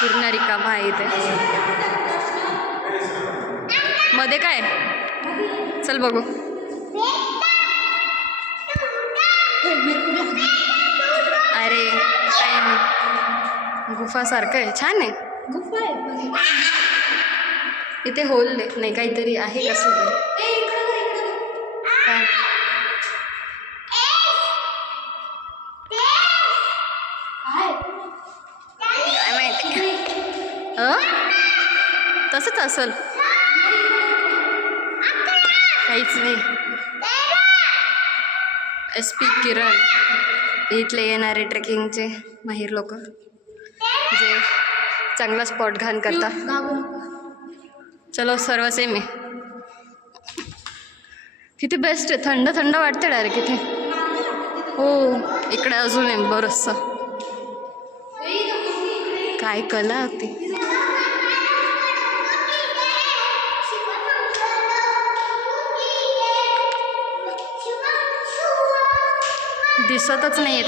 पूर्ण रिकामा आहे इथे. मध्ये काय चल बघू. अरे काय नाही, गुफा सारखं आहे, छान आहे. गुफा आहे इथे होल नाही काहीतरी आहे कसं काय. काय माहिती तसंच असल, काहीच नाही. SP किरण इथले येणारे ट्रेकिंगचे माहीर लोक जे चांगला स्पॉट घाण करतात. चलो सर्व सेम आहे. किती बेस्ट आहे, थंड थंड वाटते डायरेक्ट इथे. हो इकडे अजून आहे बरंचसं, काय कला होती. दिसतच नाही.